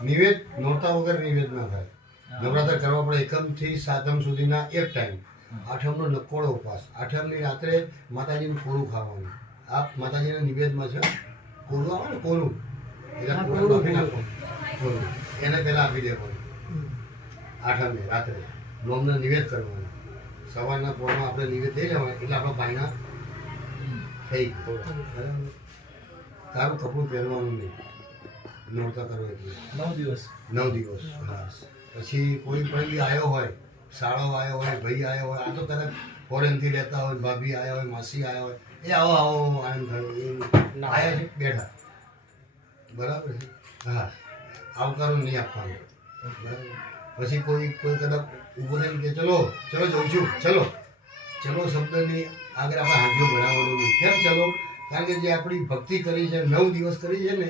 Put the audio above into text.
નિવેદ નોરતા વગર નિવેદ ના થાય. નવરાત્ર કરવા પડે એકમથી સાતમ સુધીના એક ટાઈમ. આઠમનો નકોડો ઉપવાસ. આઠમની રાત્રે માતાજીનું કોરું ખાવાનું. આ માતાજીના નિવેદમાં છે કોરું આવે ને કોરું, એટલે કોરું આપી નાખો. કોરું એને પહેલાં આપી દેવાનું. આઠમને રાત્રે નોમના નિવેદ કરવાનું. સવારના પોરમાં આપણે નિવેદ દઈ લેવાના એટલે આપણા ભાઈના થઈ ગયું. બરાબર. સારું કપડું પહેરવાનું નહીં નોરતા કરો એટલે 9 દિવસ. હા. પછી કોઈ પણ બી આવ્યો હોય, સાળો આવ્યો હોય, ભાઈ આવ્યો હોય, આ તો કદાચ ફોરેનથી રહેતા હોય, ભાભી આવ્યા હોય, માસી આવ્યા હોય, એ આવો આનંદ થયો એ આવ્યા છે બેઠા. બરાબર છે. હા, આવકારો નહીં આપવાનો. બરાબર. પછી કોઈ કદાચ ઊભો થઈને કે ચલો જઉં છું, ચલો શબ્દની આગળ આપણે હાથીઓ ભરાવવાનું નહીં. કેમ ચલો? કારણ કે જે આપણી ભક્તિ કરી છે 9 દિવસ કરી છે ને